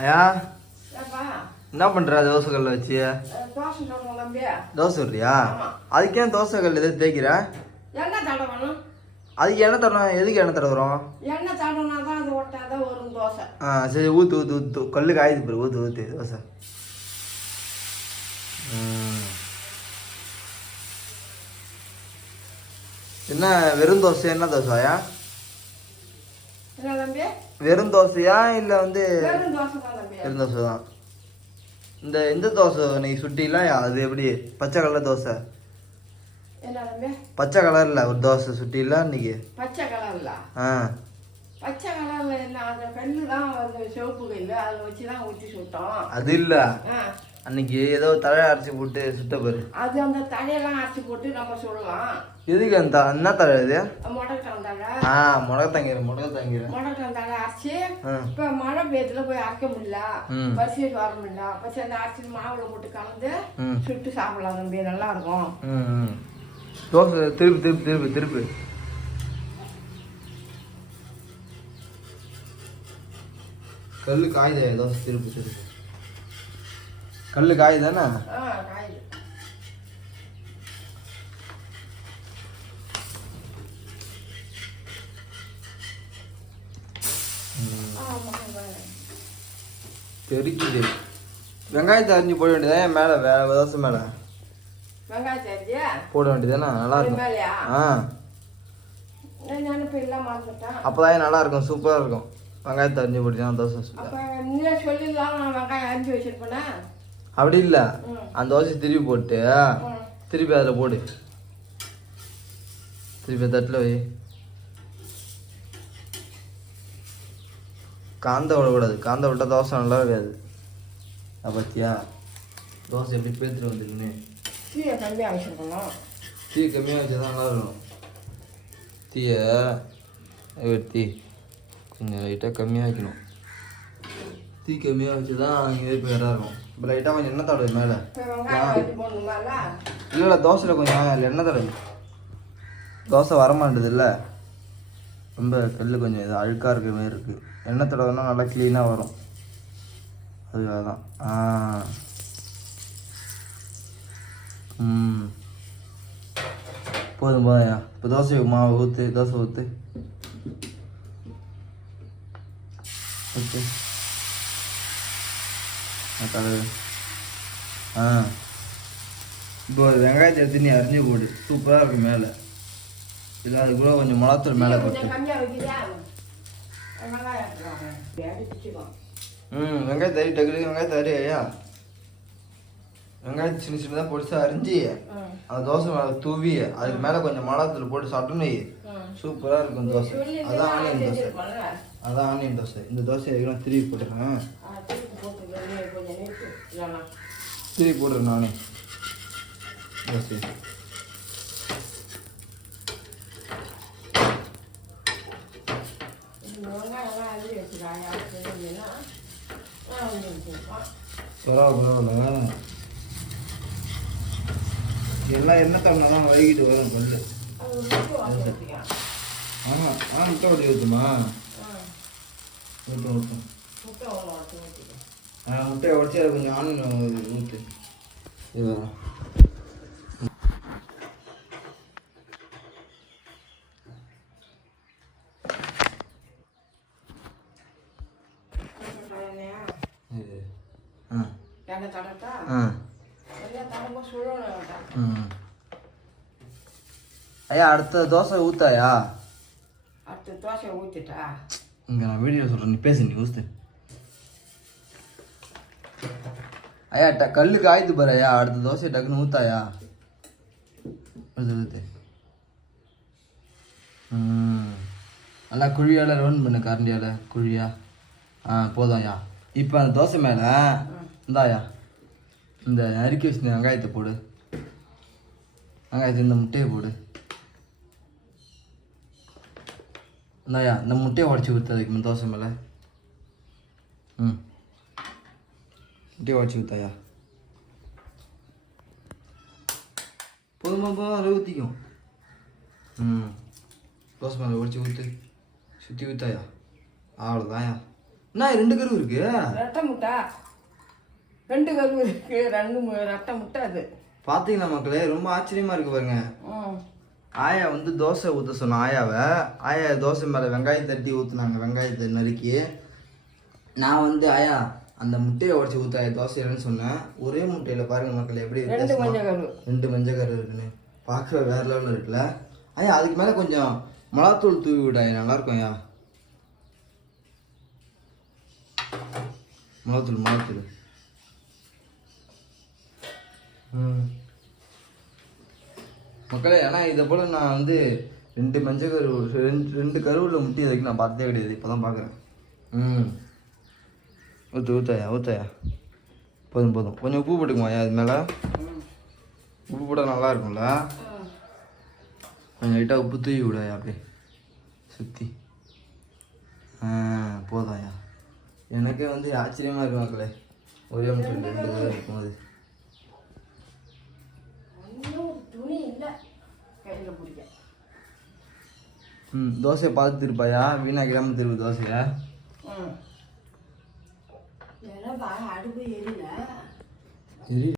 ஐயா என்ன பண்ற தோசை கல்ல வச்சு? தோசை சுடுறியா? அதுக்கு ஏன் தோசை கல் எதாவது தேய்க்கிற? அதுக்கு எண்ணெய் தடவை, எதுக்கு எண்ணெய் தடவுறோம்? சரி ஊத்து ஊத்து ஊத்து, கல்லு காயுது பாரு, ஊத்து ஊத்து தோசை. என்ன வெறும் தோசை? என்ன தோசையா? வெறும் தோசையா இல்ல வந்து? வெறும் தோசை தான். இந்த தோசை நீ சுட்டில அது எப்படி? பச்சை கலர் தோசை, பச்சை கலர்ல ஒரு தோசை சுட்டில இன்னைக்கு. பச்சை கலர்ல? பச்சை கலர்ல என்ன? அந்த கல்லு தான் சிவப்பு கல்லு, அதை வச்சுதான் ஊற்றி சுட்டோம். அது இல்ல, அன்னைக்கு ஏதோ தழை அரைச்சி போட்டு சுட்ட பாரு. அது அந்த தழையெல்லாம் அரைச்சி போட்டு நம்ம சொல்லலாம். எதுக்கு அந்த என்ன தழை இது? முடக்கட்டாந்தழை. முடக்கட்டாங்கீரை அரைச்சி இப்ப மழை பெய்யத்துல போய் அரைக்க முடியல, பசி வர முடியல, பசி அந்த அரைச்சி மாவுல போட்டு கலந்து சுட்டு சாப்பிடலாம் தம்பி, நல்லா இருக்கும். தோசை திருப்பி திருப்பி திருப்பி திருப்பி. கல்லு காயுதே தோசை திருப்பி திருப்பி. கல்லு காயுதானே? காயுது. தெரிக்குது. வெங்காயத்தை அரிஞ்சு போட வேண்டியதா மேல? வேற தோசை மேல வெங்காயத்தை அரிஞ்சு போட வேண்டியதானே? நல்லா இருக்கும். அப்பதான் நல்லா இருக்கும், சூப்பரா இருக்கும். வெங்காயத்தை அரிஞ்சு போட்டுதான் தோசை. அப்படி இல்ல, அந்த தோசை திருப்பி போட்டு திருப்பி அதுல போடு, திருப்பி தட்டுல வை. காந்த விடக்கூடாது, காந்த விட்டா தோசை நல்லா இருக்காது. பத்தியா தோசை எப்படி பேத்துட்டு வந்துருக்குன்னு. தீயை கம்மியாக வச்சுருக்கணும். தீ கம்மியாக வச்சா தான் நல்லா இருக்கும். தீயை தீ கொஞ்சம் லைட்டாக கம்மியாக வைக்கணும். தீ கம்மியாக வச்சு தான் இங்கே இப்போ இடம் இருக்கும். இப்போ லைட்டாக கொஞ்சம் எண்ணெய் தடவை மேலே. இல்லை இல்லை, தோசையில் கொஞ்சம் எண்ணெய் தடவை. தோசை வரமாட்டேது இல்லை, ரொம்ப கல் கொஞ்சம் இது அழுக்காக இருக்கிற மாதிரி இருக்குது. எண்ணெய் தடவைனா நல்லா க்ளீனாக வரும். அதுக்காக தான். போதும் போதையா. இப்போ தோசை மாவு ஊற்று, தோசை ஊற்று ஊற்று தடவை. இப்போ வெங்காயத்தை எடுத்து நீ அரிஞ்சு போடு, சூப்பராக இருக்கும் மேலே. இல்லை அது கூட கொஞ்சம் மிளகாத்தூள் மேலே போட்டு. வெங்காயத்தை அரி டக்கு வெங்காயத்தை அரி ஐயா. வெங்காயத்தை சின்ன சின்னதாக பொடிசா அரிஞ்சு அந்த தோசை மேலே தூவி அதுக்கு மேலே கொஞ்சம் மிளகாத்தூள் போட்டு சாப்பிட்டோன்னு சூப்பராக இருக்கும் தோசை. அதான் ஆனியன் தோசை, அதான் ஆனியன் தோசை. இந்த தோசை எதுலாம் திருப்பி போட்டுருக்கேன், திருப்பி போட்டுருக்கேன் நானே தோசை. பரவாயில்ல, எல்லாம் என்ன தண்ணி தான் வழுகிட்டு வரும் பல்லு. முட்டை வட்டி ஊற்றுமா? ஊற்றும் ஊற்றும். முட்டையை உடச்சி அதை கொஞ்சம் ஆனியன் ஊற்று. இது வரும். ஐயா அடுத்த தோசை ஊத்தாயா? அடுத்த தோசை ஊத்திட்டா? இங்க நான் வீடியோ சொல்றேன், நீ பேசு, நீ ஊத்து. ஐயா கல்லு காய்து பாரு ஐயா. அடுத்த தோசை டக்குன்னு ஊத்தாயா? ஊத்து ஊத்து. நல்லா குழியால ரவுண்ட் பண்ணு, கரண்டியால குழியா. போதும் ஐயா. இப்போ அந்த தோசை மேலே இந்தாயா இந்த நறுக்கி வச்சு வெங்காயத்தை போடு. வெங்காயத்தை இந்த முட்டையை போடு. இந்தாயா இந்த முட்டையை உடச்சி ஊற்று அதுக்கு தோசை மேலே. முட்டையை உடச்சி ஊற்றாயா? போதுமா? அதை ஊற்றிக்கும். தோசை மேலே உடச்சி ஊற்று, சுற்றி ஊற்றாயா? அவ்வளோதான்யா. என்ன 2 கரு இருக்கு? ரெட்டை முட்டை 2 கரு இருக்கு, 2 ரெட்டை முட்டை அது. பார்த்தீங்களா மக்களே, ரொம்ப ஆச்சரியமா இருக்கு பாருங்க. ஆயா வந்து தோசை ஊற்ற சொன்ன ஆயாவை, ஆயா தோசை மேலே வெங்காயம் தட்டி ஊற்றுனாங்க, வெங்காயத்தை நறுக்கி. நான் வந்து ஆயா அந்த முட்டையை உடச்சி ஊற்ற தோசைன்னு சொன்னேன். ஒரே முட்டையில் பாருங்க மக்களே எப்படி 2 மஞ்சள் கரு இருக்குன்னு பார்க்க வேற லெவலில் இருக்குல்ல. ஐயா அதுக்கு மேலே கொஞ்சம் மிளகாத்தூள் தூவி விடாயா, நல்லாயிருக்கும் ஐயா. மிளகாத்தூள் மக்களே. ஏன்னா இதை போல் நான் வந்து 2 மஞ்சள் கரு 2 கருவில் முட்டி வரைக்கும் நான் பார்த்ததே கிடையாது, இப்போ தான் பார்க்குறேன். ஊற்றாயா போதும். கொஞ்சம் உப்பு போட்டுக்குமாயா அது மேலே? உப்பு போட்டால் நல்லா இருக்கும்ல. கொஞ்சம் லைட்டாக உப்பு தூவி விடாயா அப்படியே சுற்றி. போதாயா? எனக்கே வந்து ஆச்சரியமாக இருக்கு மக்களே, ஒரே நிமிஷம் 2 பேர் இருக்கும்போது. தோசையை பார்த்து திருப்பாயா, வீணாக்கிடாம திருப்பு தோசையா. அடுப்பு எரியல.